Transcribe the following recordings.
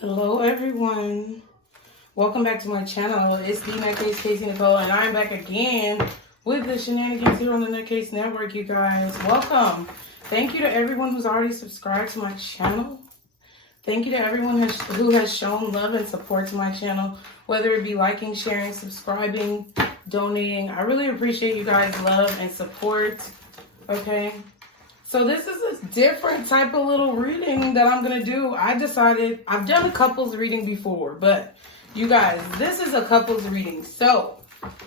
Hello everyone, welcome back to my channel. It's TheNutCase, Casey Nicole, and I'm back again with the shenanigans here on the NutCase Network, you guys. Welcome. Thank you to everyone who's already subscribed to my channel. Thank you to everyone who has shown love and support to my channel, whether it be liking, sharing, subscribing, donating. I really appreciate you guys' love and support, okay? So this is a different type of little reading that I'm going to do. I've done a couples reading before, but you guys, this is a couples reading. So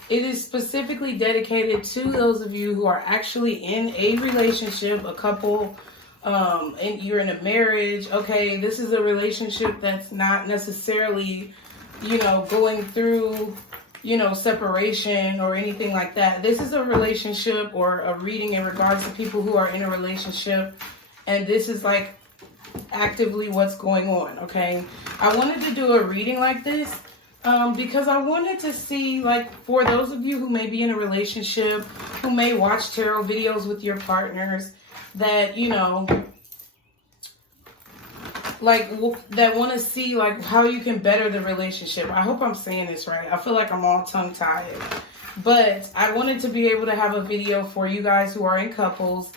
it is specifically dedicated to those of you who are actually in a relationship, a couple, and you're in a marriage. Okay, this is a relationship that's not necessarily, going through separation or anything like that. This is a relationship or a reading in regards to people who are in a relationship, and this is like actively what's going on, okay? I wanted to do a reading like this because I wanted to see, like, for those of you who may be in a relationship, who may watch tarot videos with your partners, that, that want to see like how you can better the relationship. I hope I'm saying this right. I feel like I'm all tongue-tied, but I wanted to be able to have a video for you guys who are in couples.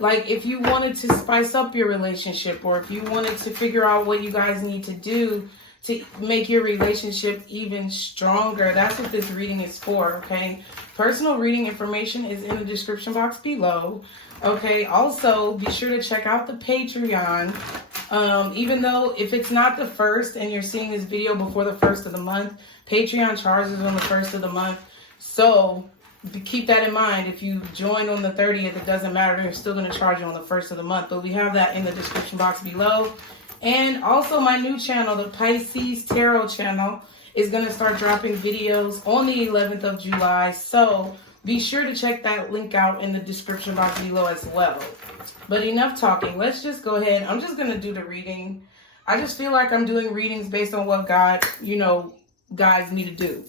Like, if you wanted to spice up your relationship, or if you wanted to figure out what you guys need to do to make your relationship even stronger, that's what this reading is for, okay? Personal reading information is in the description box below, okay? Also, be sure to check out the Patreon. Even though if it's not the first and you're seeing this video before the first of the month, Patreon charges on the first of the month. So keep that in mind. If you join on the 30th, it doesn't matter. They're still going to charge you on the first of the month. But we have that in the description box below. And also my new channel, the Pisces Tarot channel, is going to start dropping videos on the 11th of July. So be sure to check that link out in the description box below as well. But enough talking. Let's just go ahead. I'm just going to do the reading. I just feel like I'm doing readings based on what God, guides me to do.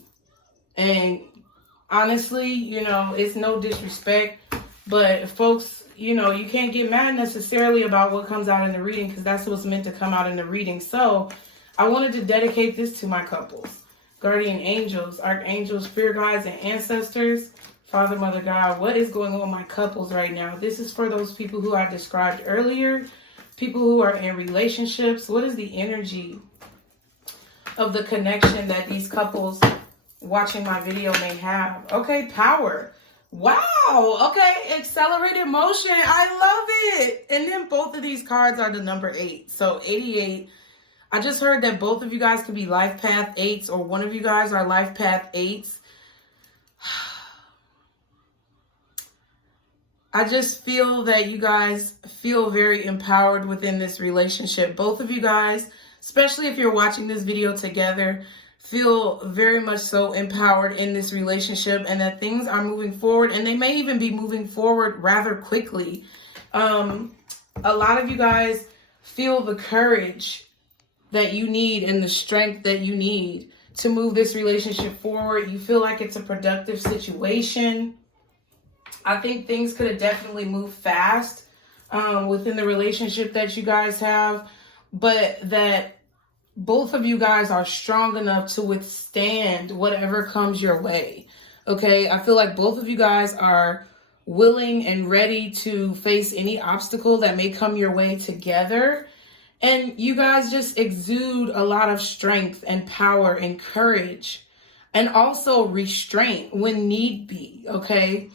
And honestly, it's no disrespect. But folks, you can't get mad necessarily about what comes out in the reading, because that's what's meant to come out in the reading. So I wanted to dedicate this to my couples, guardian angels, archangels, spirit guides, and ancestors. Father, Mother, God, what is going on with my couples right now? This is for those people who I described earlier, people who are in relationships. What is the energy of the connection that these couples watching my video may have? Okay, power. Wow. Okay, accelerated motion. I love it. And then both of these cards are the number 8. So 88. I just heard that both of you guys could be life path 8s, or one of you guys are life path 8s. I just feel that you guys feel very empowered within this relationship. Both of you guys, especially if you're watching this video together, feel very much so empowered in this relationship, and that things are moving forward, and they may even be moving forward rather quickly. A lot of you guys feel the courage that you need and the strength that you need to move this relationship forward. You feel like it's a productive situation. I think things could have definitely moved fast within the relationship that you guys have, but that both of you guys are strong enough to withstand whatever comes your way, okay? I feel like both of you guys are willing and ready to face any obstacle that may come your way together, and you guys just exude a lot of strength and power and courage, and also restraint when need be, okay?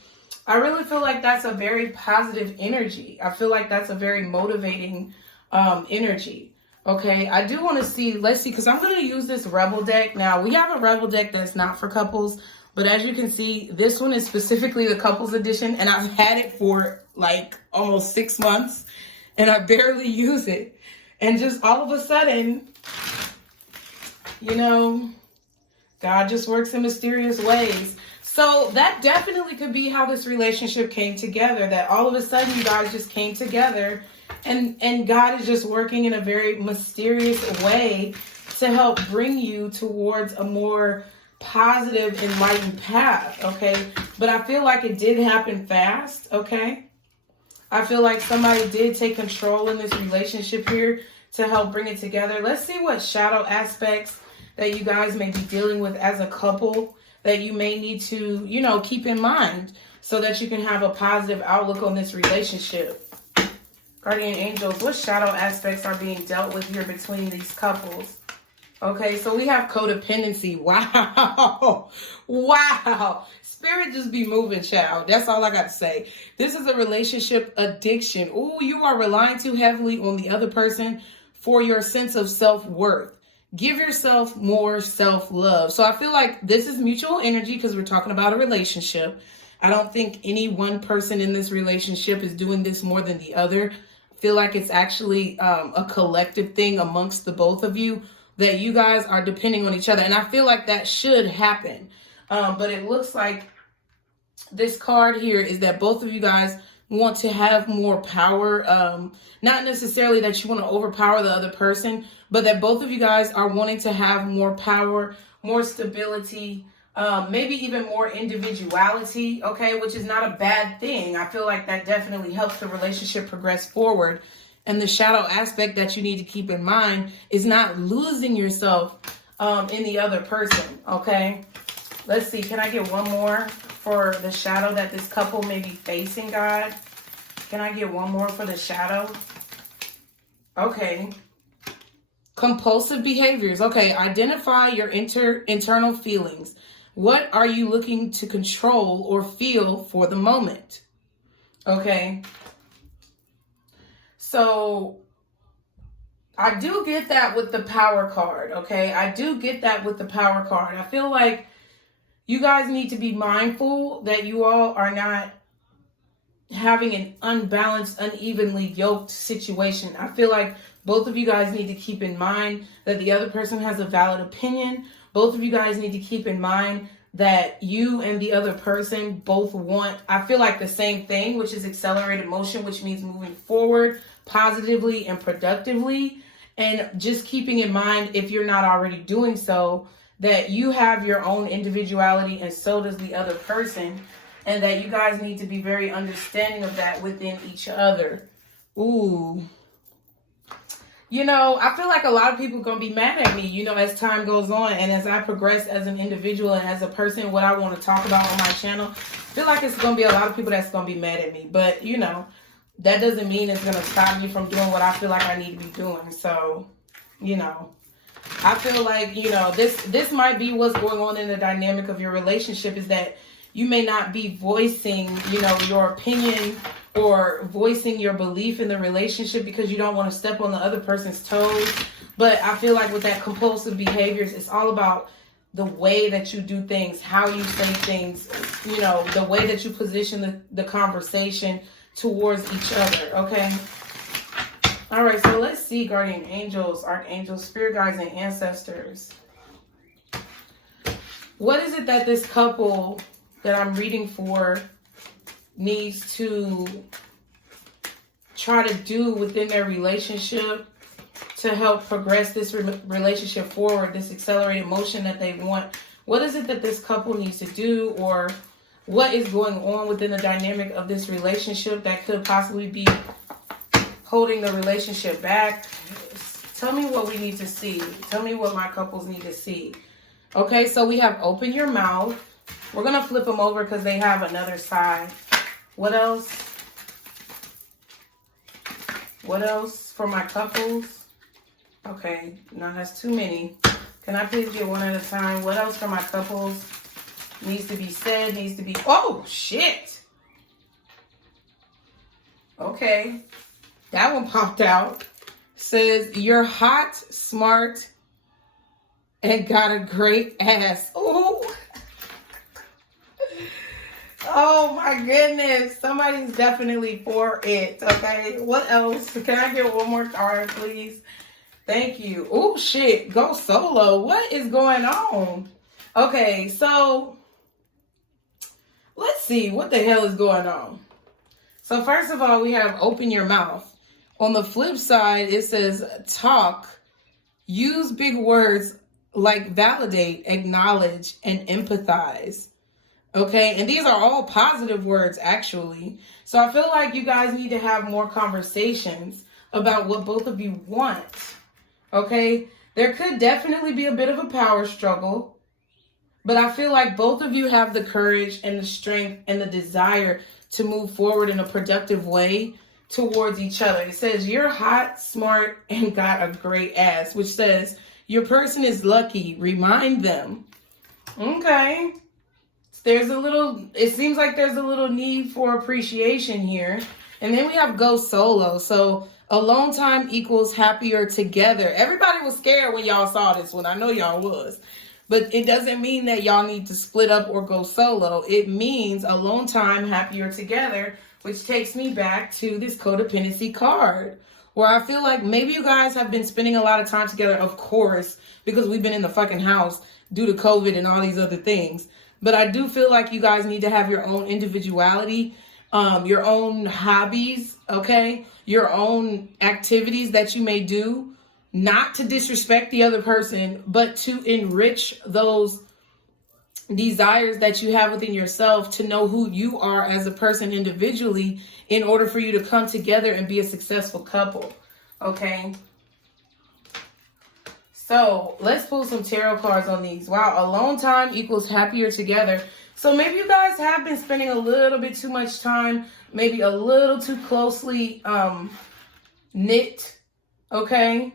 I really feel like that's a very positive energy. I feel like that's a very motivating energy. Okay, I do want to see, let's see, because I'm going to use this Rebel deck. Now, we have a Rebel deck that's not for couples, but as you can see, this one is specifically the couples edition, and I've had it for like almost 6 months, and I barely use it. And just all of a sudden, God just works in mysterious ways. So that definitely could be how this relationship came together, that all of a sudden you guys just came together, and God is just working in a very mysterious way to help bring you towards a more positive, enlightened path, okay? But I feel like it did happen fast, okay? I feel like somebody did take control in this relationship here to help bring it together. Let's see what shadow aspects that you guys may be dealing with as a couple that you may need to, you know, keep in mind so that you can have a positive outlook on this relationship. Guardian angels, what shadow aspects are being dealt with here between these couples? Okay, so we have codependency. Wow. Wow. Spirit just be moving, child. That's all I got to say. This is a relationship addiction. Ooh, you are relying too heavily on the other person for your sense of self-worth. Give yourself more self-love. So I feel like this is mutual energy because we're talking about a relationship. I don't think any one person in this relationship is doing this more than the other. I feel like it's actually a collective thing amongst the both of you, that you guys are depending on each other. And I feel like that should happen. But it looks like this card here is that both of you guys want to have more power. Not necessarily that you want to overpower the other person, but that both of you guys are wanting to have more power, more stability, maybe even more individuality, okay, which is not a bad thing. I feel like that definitely helps the relationship progress forward. And the shadow aspect that you need to keep in mind is not losing yourself in the other person, okay? Let's see. Can I get one more for the shadow that this couple may be facing, God? Can I get one more for the shadow? Okay. Compulsive behaviors. Okay. Identify your internal feelings. What are you looking to control or feel for the moment? Okay. So I do get that with the power card, okay? I do get that with the power card. I feel like you guys need to be mindful that you all are not having an unbalanced, unevenly yoked situation. I feel like both of you guys need to keep in mind that the other person has a valid opinion. Both of you guys need to keep in mind that you and the other person both want, I feel like, the same thing, which is accelerated motion, which means moving forward positively and productively. And just keeping in mind, if you're not already doing so, that you have your own individuality and so does the other person. And that you guys need to be very understanding of that within each other. Ooh. You know, I feel like a lot of people are going to be mad at me, you know, as time goes on and as I progress as an individual and as a person, what I want to talk about on my channel. I feel like it's going to be a lot of people that's going to be mad at me. But, you know, that doesn't mean it's going to stop me from doing what I feel like I need to be doing. So, you know, I feel like, you know, this might be what's going on in the dynamic of your relationship, is that you may not be voicing, you know, your opinion or voicing your belief in the relationship because you don't want to step on the other person's toes. But I feel like with that compulsive behaviors, it's all about the way that you do things, how you say things, you know, the way that you position the conversation towards each other, okay? All right, so let's see, guardian angels, archangels, spirit guides, and ancestors. What is it that this couple that I'm reading for needs to try to do within their relationship to help progress this relationship forward, this accelerated motion that they want? What is it that this couple needs to do, or what is going on within the dynamic of this relationship that could possibly be holding the relationship back? Tell me what we need to see. Tell me what my couples need to see. Okay, so we have open your mouth. We're going to flip them over because they have another side. What else? What else for my couples? Okay, now that's too many. Can I please get one at a time? What else for my couples needs to be said, needs to be... Oh, shit! Okay, that one popped out. Says, you're hot, smart, and got a great ass. Ooh. Oh my goodness. Somebody's definitely for it. Okay. What else? Can I get one more card, please? Thank you. Oh shit. Go solo. What is going on? Okay. So let's see what the hell is going on. So first of all, we have open your mouth. On the flip side, it says talk. Use big words like validate, acknowledge, and empathize. Okay, and these are all positive words, actually. So I feel like you guys need to have more conversations about what both of you want. Okay? There could definitely be a bit of a power struggle, but I feel like both of you have the courage and the strength and the desire to move forward in a productive way towards each other. It says you're hot, smart, and got a great ass, which says your person is lucky. Remind them. Okay. It seems like there's a little need for appreciation here. And then we have go solo. So alone time equals happier together. Everybody was scared when y'all saw this one. I know y'all was. But it doesn't mean that y'all need to split up or go solo. It means alone time, happier together, which takes me back to this codependency card, where I feel like maybe you guys have been spending a lot of time together, of course, because we've been in the fucking house due to COVID and all these other things. But I do feel like you guys need to have your own individuality, your own hobbies, okay? Your own activities that you may do, not to disrespect the other person, but to enrich those desires that you have within yourself, to know who you are as a person individually in order for you to come together and be a successful couple, okay? So let's pull some tarot cards on these. Wow, alone time equals happier together. So maybe you guys have been spending a little bit too much time, maybe a little too closely knit, okay?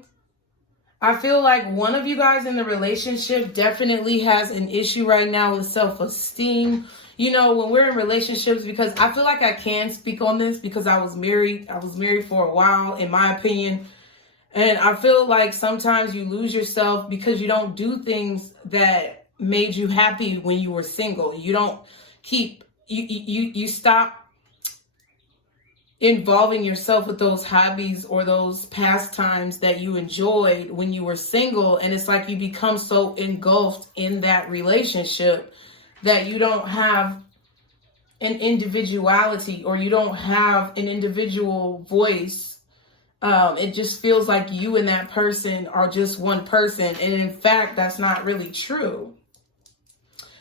I feel like one of you guys in the relationship definitely has an issue right now with self-esteem. You know, when we're in relationships, because I feel like I can speak on this because I was married. I was married for a while, in my opinion. And I feel like sometimes you lose yourself because you don't do things that made you happy when you were single. You don't you stop involving yourself with those hobbies or those pastimes that you enjoyed when you were single. And it's like you become so engulfed in that relationship that you don't have an individuality, or you don't have an individual voice. It just feels like you and that person are just one person. And in fact, that's not really true.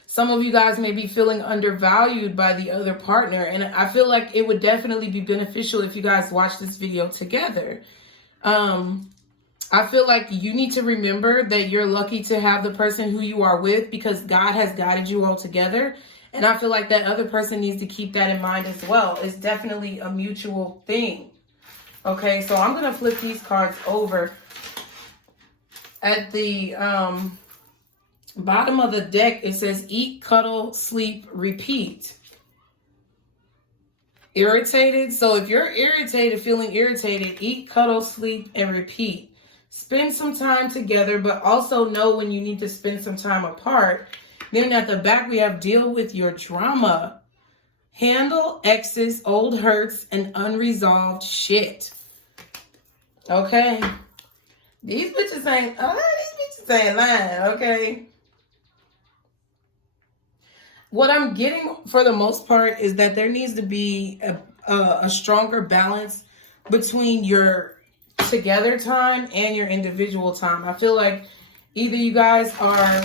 Some of you guys may be feeling undervalued by the other partner. And I feel like it would definitely be beneficial if you guys watch this video together. I feel like you need to remember that you're lucky to have the person who you are with, because God has guided you all together. And I feel like that other person needs to keep that in mind as well. It's definitely a mutual thing. Okay, so I'm going to flip these cards over. At the bottom of the deck, it says eat, cuddle, sleep, repeat. Irritated. So if you're irritated, feeling irritated, eat, cuddle, sleep, and repeat. Spend some time together, but also know when you need to spend some time apart. Then at the back, we have deal with your drama. Handle exes, old hurts, and unresolved shit. Okay. These bitches ain't lying, okay? What I'm getting for the most part is that there needs to be a stronger balance between your together time and your individual time. I feel like either you guys are...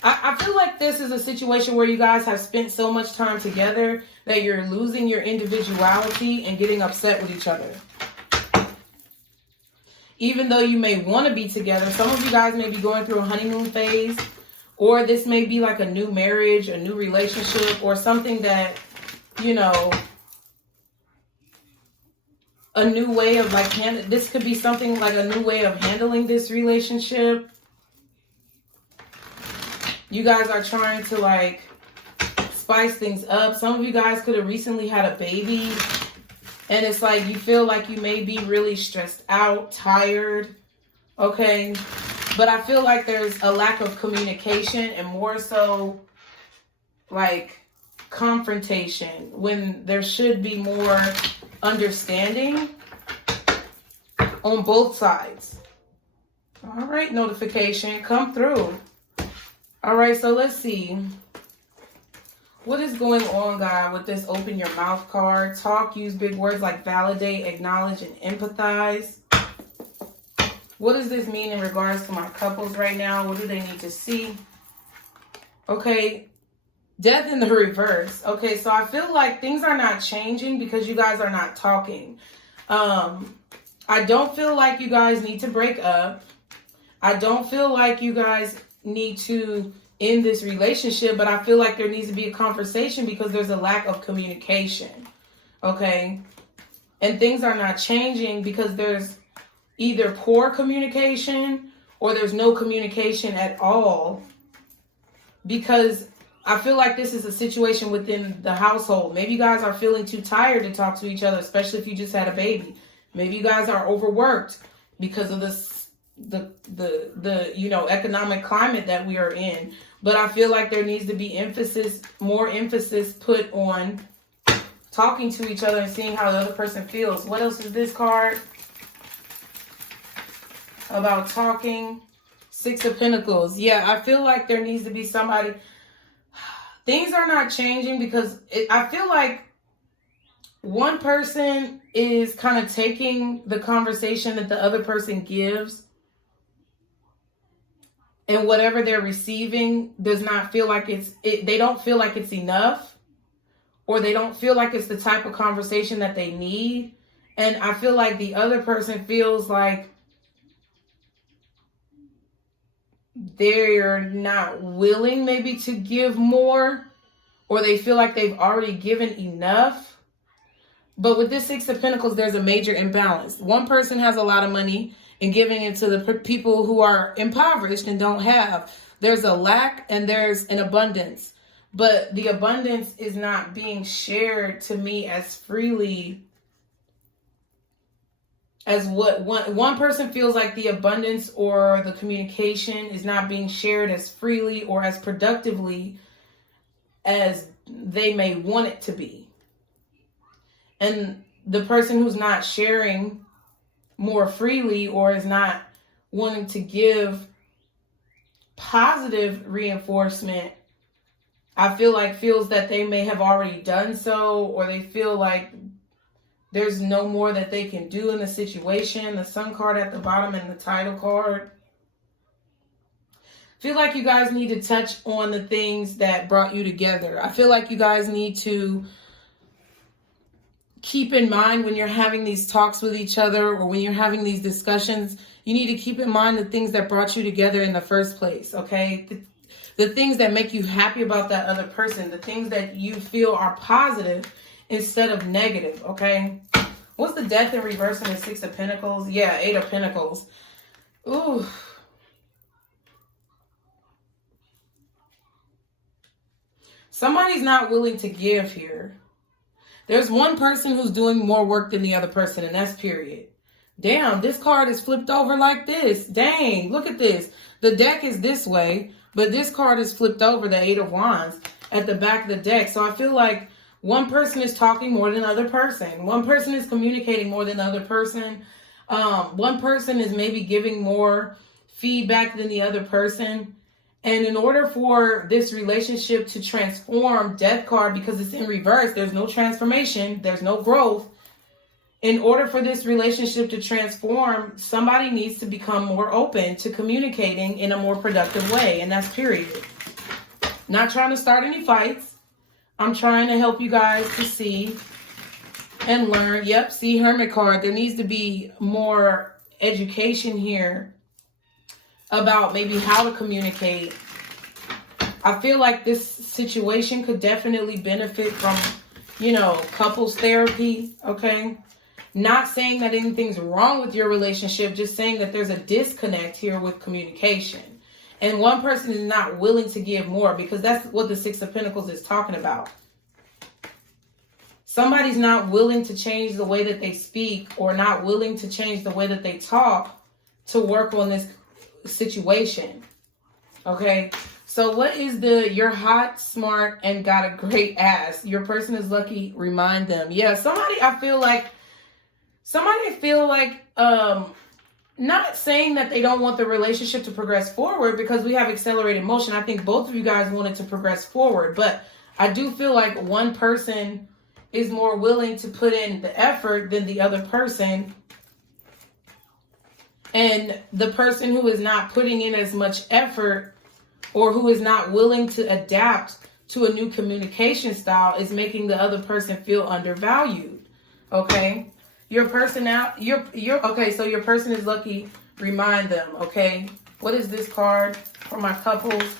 I feel like this is a situation where you guys have spent so much time together that you're losing your individuality and getting upset with each other. Even though you may want to be together, some of you guys may be going through a honeymoon phase, or this may be like a new marriage, a new relationship, or something that, you know, a new way of like, this could be something like a new way of handling this relationship. You guys are trying to like spice things up. Some of you guys could have recently had a baby, and it's like you feel like you may be really stressed out, tired, okay? But I feel like there's a lack of communication, and more so like confrontation, when there should be more understanding on both sides. All right, notification, come through. All right, so let's see. What is going on, God, with this open your mouth card? Talk, use big words like validate, acknowledge, and empathize. What does this mean in regards to my couples right now? What do they need to see? Okay, death in the reverse. Okay, so I feel like things are not changing because you guys are not talking. I don't feel like you guys need to break up. I don't feel like you guys need to end this relationship, but I feel like there needs to be a conversation because there's a lack of communication. Okay? And things are not changing because there's either poor communication or there's no communication at all. Because I feel like this is a situation within the household. Maybe you guys are feeling too tired to talk to each other, especially if you just had a baby. Maybe you guys are overworked because of the economic climate that we are in. But I feel like there needs to be more emphasis put on talking to each other and seeing how the other person feels. What else is this card? About talking. 6 of Pentacles. Yeah, I feel like there needs to be somebody. Things are not changing because I feel like one person is kind of taking the conversation that the other person gives, and whatever they're receiving does not feel like they don't feel like it's enough, or they don't feel like it's the type of conversation that they need. And I feel like the other person feels like they're not willing maybe to give more, or they feel like they've already given enough. But with this 6 of Pentacles, there's a major imbalance. One person has a lot of money and giving it to the people who are impoverished and don't have. There's a lack and there's an abundance. But the abundance is not being shared to me as freely as what one person feels like the abundance or the communication is not being shared as freely or as productively as they may want it to be. And the person who's not sharing more freely or is not wanting to give positive reinforcement, I feel like feels that they may have already done so, or they feel like there's no more that they can do in the situation. The Sun card at the bottom and the Title card. I feel like you guys need to touch on the things that brought you together. I feel like you guys need to keep in mind when you're having these talks with each other or when you're having these discussions, you need to keep in mind the things that brought you together in the first place, okay? The things that make you happy about that other person, the things that you feel are positive instead of negative, okay? What's the Death in reverse in the 6 of Pentacles? Yeah, 8 of Pentacles. Ooh. Somebody's not willing to give here. There's one person who's doing more work than the other person, and that's period. Damn, this card is flipped over like this. Dang, look at this. The deck is this way, but this card is flipped over, the 8 of Wands, at the back of the deck. So I feel like one person is talking more than the other person. One person is communicating more than the other person. One person is maybe giving more feedback than the other person. And in order for this relationship to transform, Death card, because it's in reverse, there's no transformation, there's no growth. In order for this relationship to transform, somebody needs to become more open to communicating in a more productive way. And that's period. Not trying to start any fights. I'm trying to help you guys to see and learn. Yep, see, Hermit card. There needs to be more education here about maybe how to communicate. I feel like this situation could definitely benefit from, couples therapy, okay? Not saying that anything's wrong with your relationship, just saying that there's a disconnect here with communication. And one person is not willing to give more, because that's what the 6 of Pentacles is talking about. Somebody's not willing to change the way that they speak, or not willing to change the way that they talk to work on this situation. Okay, so what is you're hot, smart, and got a great ass. Your person is lucky, remind them. Yeah, I feel like not saying that they don't want the relationship to progress forward, because we have accelerated motion. I think both of you guys wanted to progress forward, but I do feel like one person is more willing to put in the effort than the other person. And the person who is not putting in as much effort, or who is not willing to adapt to a new communication style, is making the other person feel undervalued. Okay? Your person out. You're okay. So your person is lucky. Remind them. Okay. What is this card for my couples?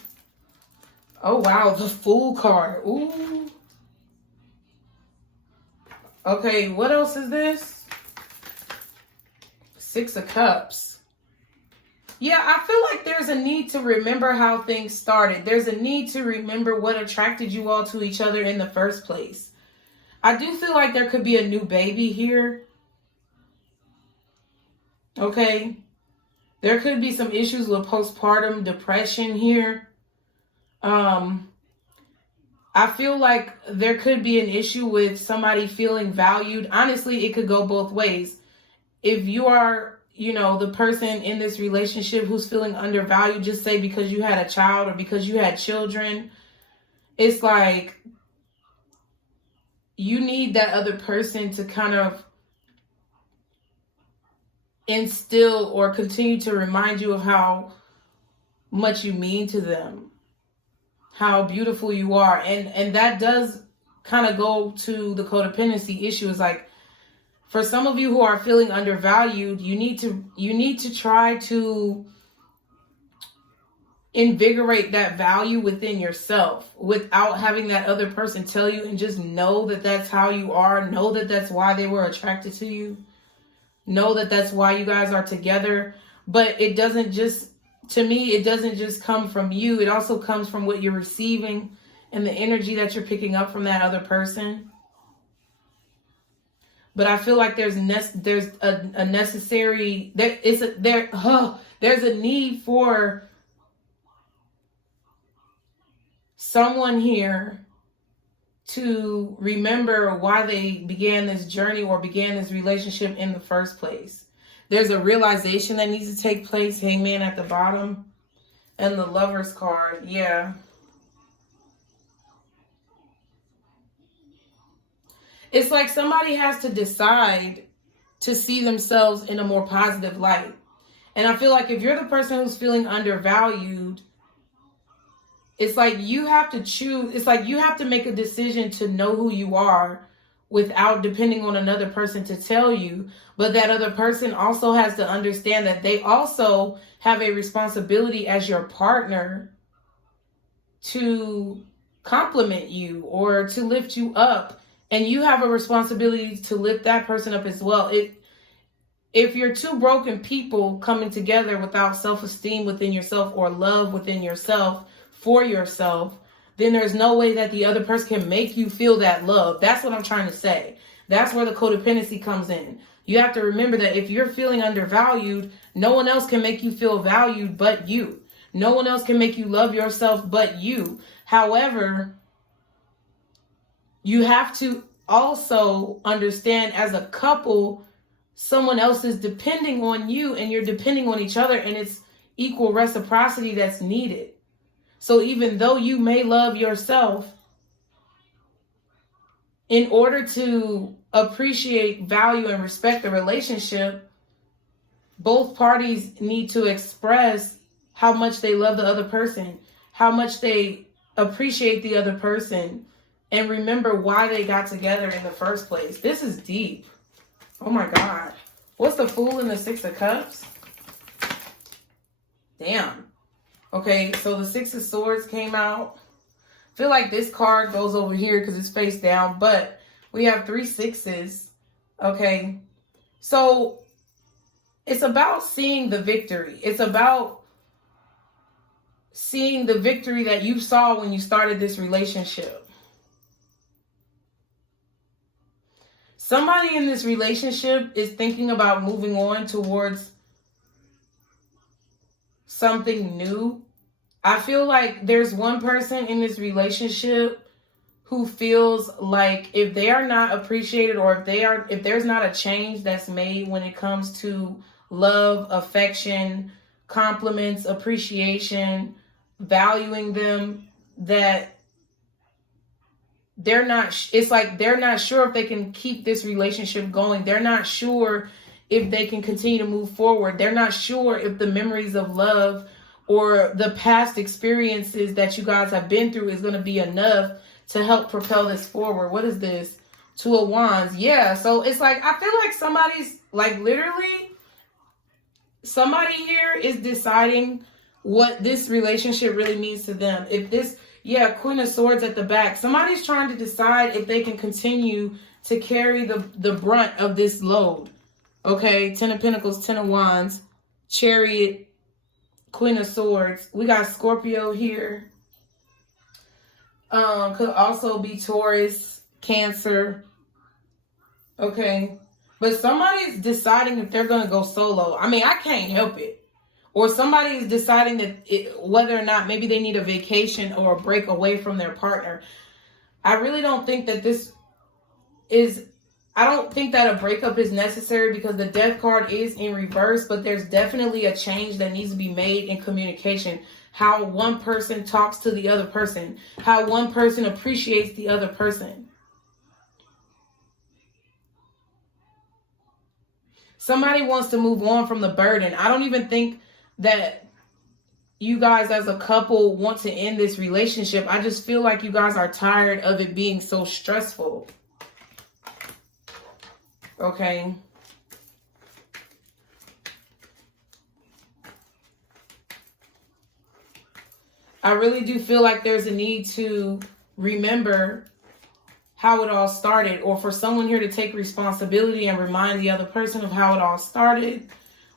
Oh wow, the Fool card. Ooh. Okay. What else is this? Six of Cups. Yeah, I feel like there's a need to remember how things started. There's a need to remember what attracted you all to each other in the first place. I do feel like there could be a new baby here. Okay. There could be some issues with postpartum depression here. I feel like there could be an issue with somebody feeling valued. Honestly, it could go both ways. If you are, the person in this relationship who's feeling undervalued, just say because you had a child or because you had children, it's like you need that other person to kind of instill or continue to remind you of how much you mean to them, how beautiful you are. And that does kind of go to the codependency issue. Is like, for some of you who are feeling undervalued, you need to try to invigorate that value within yourself without having that other person tell you, and just know that that's how you are. Know that that's why they were attracted to you. Know that that's why you guys are together. But it doesn't just, to me, it doesn't just come from you. It also comes from what you're receiving and the energy that you're picking up from that other person. But I feel like there's a necessary, there's a need for someone here to remember why they began this journey or began this relationship in the first place. There's a realization that needs to take place. Hangman at the bottom. And the Lover's card. Yeah. It's like somebody has to decide to see themselves in a more positive light. And I feel like if you're the person who's feeling undervalued, it's like you have to choose. It's like you have to make a decision to know who you are without depending on another person to tell you. But that other person also has to understand that they also have a responsibility as your partner to compliment you or to lift you up. And you have a responsibility to lift that person up as well. If you're two broken people coming together without self-esteem within yourself or love within yourself for yourself, then there's no way that the other person can make you feel that love. That's what I'm trying to say. That's where the codependency comes in. You have to remember that if you're feeling undervalued, no one else can make you feel valued but you. No one else can make you love yourself but you. However, you have to also understand, as a couple, someone else is depending on you and you're depending on each other, and it's equal reciprocity that's needed. So even though you may love yourself, in order to appreciate, value, and respect the relationship, both parties need to express how much they love the other person, how much they appreciate the other person, and remember why they got together in the first place. This is deep. Oh my God. What's the Fool and the Six of Cups? Damn. Okay, so the Six of Swords came out. I feel like this card goes over here because it's face down, but we have 3 sixes. Okay, so it's about seeing the victory. It's about seeing the victory that you saw when you started this relationship. Somebody in this relationship is thinking about moving on towards something new. I feel like there's one person in this relationship who feels like if they are not appreciated, or if there's not a change that's made when it comes to love, affection, compliments, appreciation, valuing them, that it's like they're not sure if they can keep this relationship going. They're not sure if they can continue to move forward. They're not sure if the memories of love or the past experiences that you guys have been through is going to be enough to help propel this forward. What is this? Two of Wands. Yeah. So it's like, I feel like somebody's like literally, somebody here is deciding what this relationship really means to them. If this, yeah, Queen of Swords at the back. Somebody's trying to decide if they can continue to carry the brunt of this load. Okay, 10 of Pentacles, 10 of Wands, Chariot, Queen of Swords. We got Scorpio here. Could also be Taurus, Cancer. Okay. But somebody's deciding if they're going to go solo. I mean, I can't help it. Or somebody is deciding that whether or not maybe they need a vacation or a break away from their partner. I really don't think that this is... I don't think that a breakup is necessary because the Death card is in reverse, but there's definitely a change that needs to be made in communication. How one person talks to the other person. How one person appreciates the other person. Somebody wants to move on from the burden. I don't even think that you guys as a couple want to end this relationship. I just feel like you guys are tired of it being so stressful. Okay. I really do feel like there's a need to remember how it all started, or for someone here to take responsibility and remind the other person of how it all started,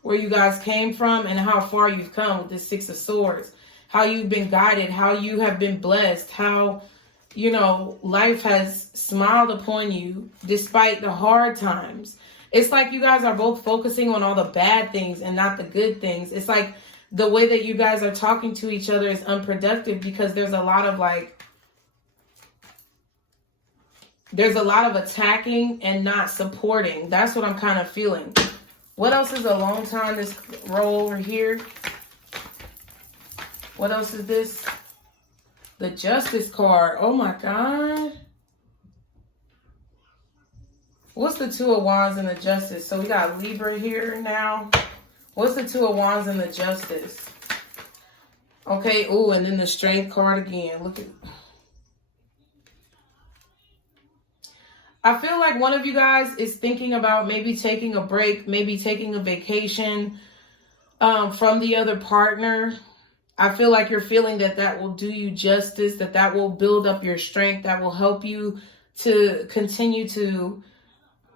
where you guys came from, and how far you've come with this Six of Swords, how you've been guided, how you have been blessed, how, you know, life has smiled upon you despite the hard times. It's like you guys are both focusing on all the bad things and not the good things. It's like the way that you guys are talking to each other is unproductive because there's a lot of attacking and not supporting. That's what I'm kind of feeling. What else is a long time this roll over here? What else is this? The Justice card. Oh my God. What's the Two of Wands and the Justice? So we got Libra here now. What's the Two of Wands and the Justice? Okay. Oh, and then the Strength card again. Look at... I feel like one of you guys is thinking about maybe taking a break, maybe taking a vacation from the other partner. I feel like you're feeling that that will do you justice, that that will build up your strength, that will help you to continue to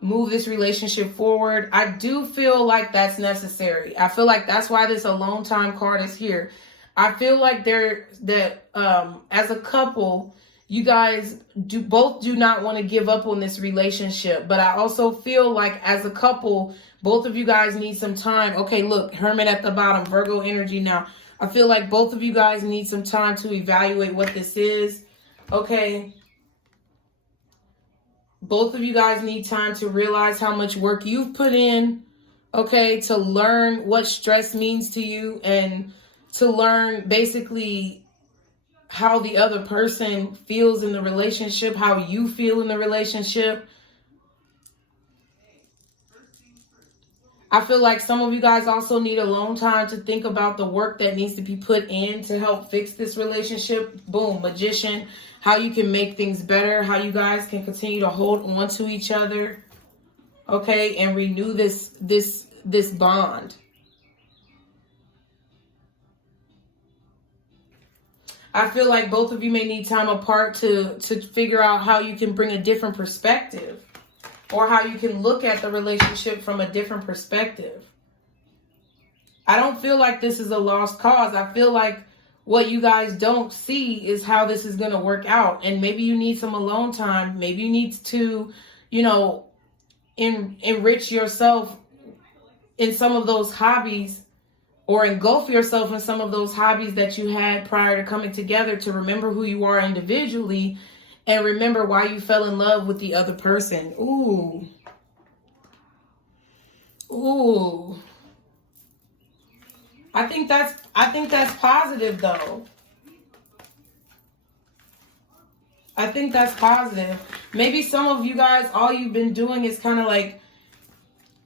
move this relationship forward. I do feel like that's necessary. I feel like that's why this alone time card is here. I feel like as a couple, you guys both do not want to give up on this relationship. But I also feel like as a couple, both of you guys need some time. Okay, look, Hermit at the bottom, Virgo energy now. I feel like both of you guys need some time to evaluate what this is. Okay. Both of you guys need time to realize how much work you've put in. Okay, to learn what stress means to you and to learn basically how the other person feels in the relationship, how you feel in the relationship. I feel like some of you guys also need alone time to think about the work that needs to be put in to help fix this relationship. Boom, Magician. How you can make things better. How you guys can continue to hold on to each other. Okay, and renew this bond. I feel like both of you may need time apart to figure out how you can bring a different perspective. Or how you can look at the relationship from a different perspective. I don't feel like this is a lost cause. I feel like what you guys don't see is how this is going to work out. And maybe you need some alone time. Maybe you need to, you know, enrich yourself in some of those hobbies, or engulf yourself in some of those hobbies that you had prior to coming together, to remember who you are individually. And remember why you fell in love with the other person. Ooh. Ooh. I think that's positive though. I think that's positive. Maybe some of you guys, all you've been doing is kind of like,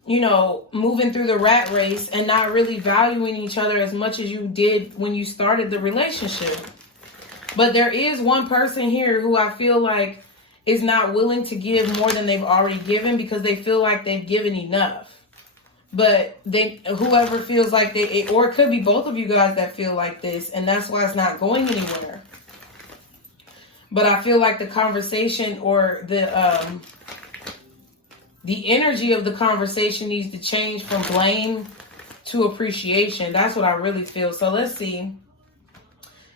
you know, moving through the rat race and not really valuing each other as much as you did when you started the relationship. But there is one person here who I feel like is not willing to give more than they've already given because they feel like they've given enough. But whoever feels like or it could be both of you guys that feel like this, and that's why it's not going anywhere. But I feel like the conversation or the energy of the conversation needs to change from blame to appreciation. That's what I really feel. So let's see.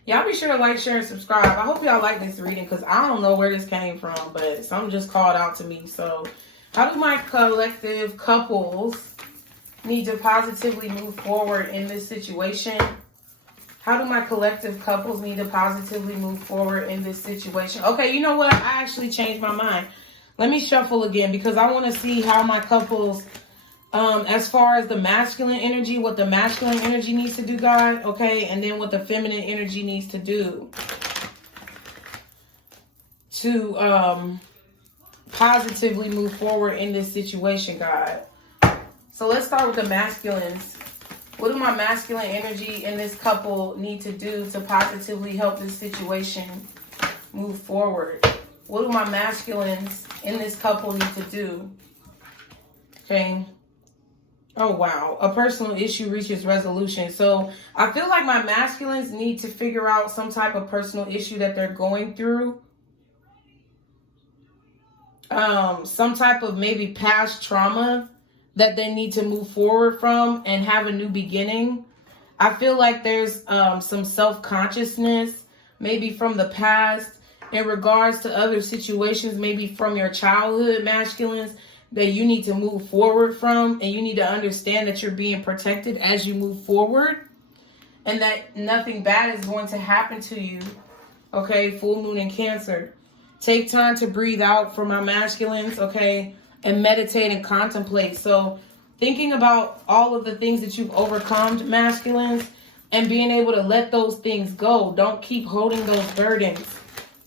Y'all be sure to like, share, and subscribe. I hope y'all like this reading because I don't know where this came from, but something just called out to me. So how do my collective couples need to positively move forward in this situation? How do my collective couples need to positively move forward in this situation? Okay, you know what? I actually changed my mind. Let me shuffle again because I want to see how my couples, as far as the masculine energy, what the masculine energy needs to do, God, okay? And then what the feminine energy needs to do to positively move forward in this situation, God. So let's start with the masculines. What do my masculine energy in this couple need to do to positively help this situation move forward? What do my masculines in this couple need to do? Okay. Oh, wow. A personal issue reaches resolution. So I feel like my masculines need to figure out some type of personal issue that they're going through. Some type of maybe past trauma that they need to move forward from and have a new beginning. I feel like there's some self-consciousness, maybe from the past, in regards to other situations, maybe from your childhood, masculines, that you need to move forward from, and you need to understand that you're being protected as you move forward, and that nothing bad is going to happen to you. Okay, full moon in Cancer. Take time to breathe out for my masculines, okay, and meditate and contemplate. So thinking about all of the things that you've overcome, masculines, and being able to let those things go. Don't keep holding those burdens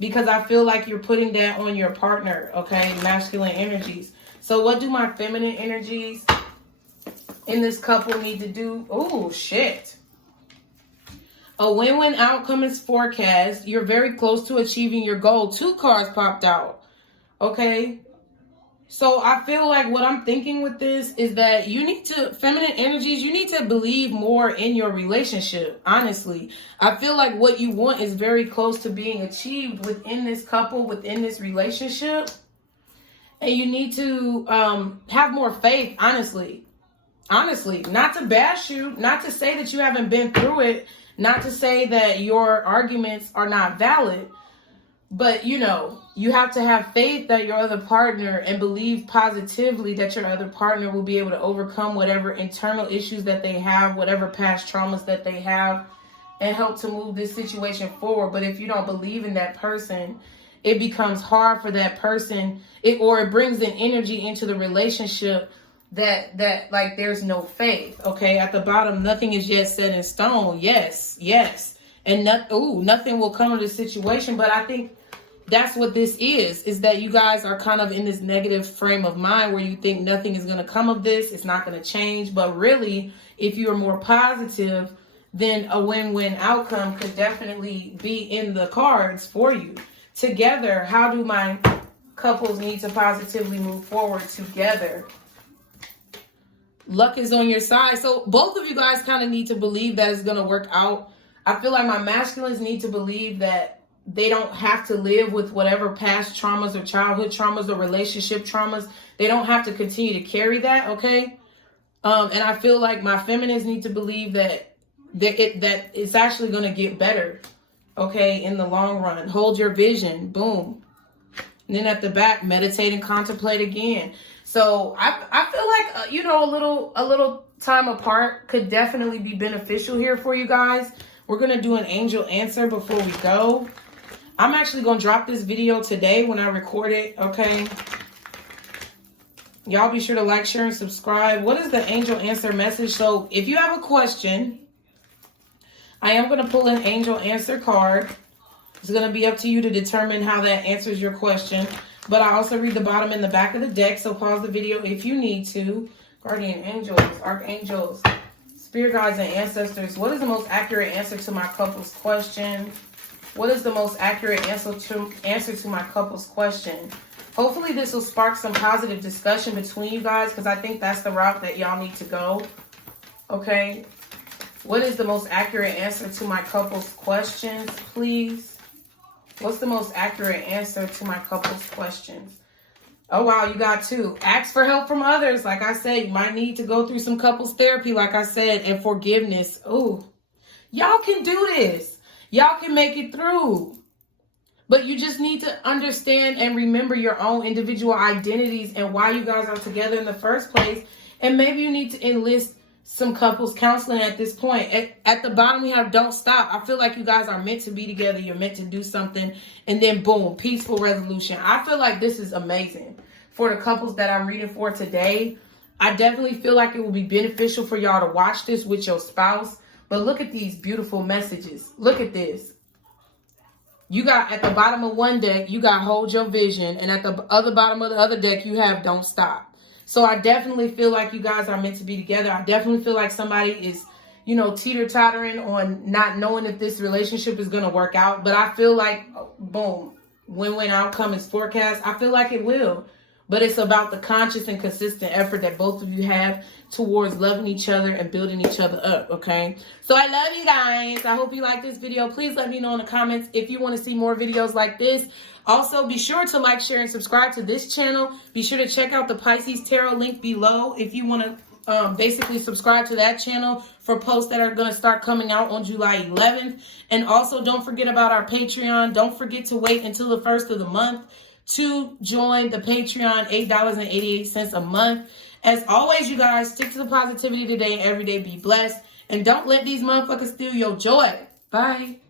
because I feel like you're putting that on your partner, okay, masculine energies. So what do my feminine energies in this couple need to do? Oh, shit. A win-win outcome is forecast. You're very close to achieving your goal. 2 cards popped out. Okay. So I feel like what I'm thinking with this is that you need to, feminine energies, you need to believe more in your relationship. Honestly, I feel like what you want is very close to being achieved within this couple, within this relationship. And you need to have more faith, honestly. Honestly, not to bash you, not to say that you haven't been through it, not to say that your arguments are not valid. But, you know, you have to have faith that your other partner and believe positively that your other partner will be able to overcome whatever internal issues that they have, whatever past traumas that they have, and help to move this situation forward. But if you don't believe in that person, it becomes hard for that person, or it brings an energy into the relationship that like there's no faith. Okay, at the bottom, nothing is yet set in stone. Yes. And nothing will come of the situation. But I think that's what this is that you guys are kind of in this negative frame of mind where you think nothing is going to come of this. It's not going to change. But really, if you are more positive, then a win-win outcome could definitely be in the cards for you. Together, how do my couples need to positively move forward together? Luck is on your side. So both of you guys kind of need to believe that it's going to work out. I feel like my masculines need to believe that they don't have to live with whatever past traumas or childhood traumas or relationship traumas. They don't have to continue to carry that, okay? And I feel like my feminines need to believe that it's actually going to get better, okay, in the long run. Hold your vision. Boom. And then at the back, meditate and contemplate again. So I feel like, a little time apart could definitely be beneficial here for you guys. We're going to do an angel answer before we go. I'm actually going to drop this video today when I record it, okay? Y'all be sure to like, share, and subscribe. What is the angel answer message? So if you have a question, I am going to pull an angel answer card. It's going to be up to you to determine how that answers your question. But I also read the bottom and the back of the deck, so pause the video if you need to. Guardian angels, archangels, spirit guides, and ancestors. What is the most accurate answer to my couple's question? What is the most accurate answer to my couple's question? Hopefully this will spark some positive discussion between you guys, because I think that's the route that y'all need to go. Okay. What is the most accurate answer to my couple's questions, please? What's the most accurate answer to my couple's questions? Oh, wow, you got 2. Ask for help from others. Like I said, you might need to go through some couples therapy, like I said, and forgiveness. Ooh, y'all can do this. Y'all can make it through. But you just need to understand and remember your own individual identities and why you guys are together in the first place. And maybe you need to enlist some couples counseling at this point. At the bottom, we have don't stop. I feel like you guys are meant to be together. You're meant to do something. And then boom, peaceful resolution. I feel like this is amazing for the couples that I'm reading for today. I definitely feel like it will be beneficial for y'all to watch this with your spouse. But look at these beautiful messages. Look at this. You got at the bottom of one deck, you got hold your vision. And at the other bottom of the other deck, you have don't stop. So I definitely feel like you guys are meant to be together. I definitely feel like somebody is, teeter-tottering on not knowing if this relationship is going to work out. But I feel like, boom, win-win outcome is forecast. I feel like it will. But it's about the conscious and consistent effort that both of you have towards loving each other and building each other up, okay? So I love you guys. I hope you like this video. Please let me know in the comments if you want to see more videos like this. Also, be sure to like, share, and subscribe to this channel. Be sure to check out the Pisces Tarot link below if you want to basically subscribe to that channel for posts that are going to start coming out on July 11th. And also, don't forget about our Patreon. Don't forget to wait until the 1st of the month to join the Patreon, $8.88 a month. As always, you guys, stick to the positivity today and every day. Be blessed. And don't let these motherfuckers steal your joy. Bye.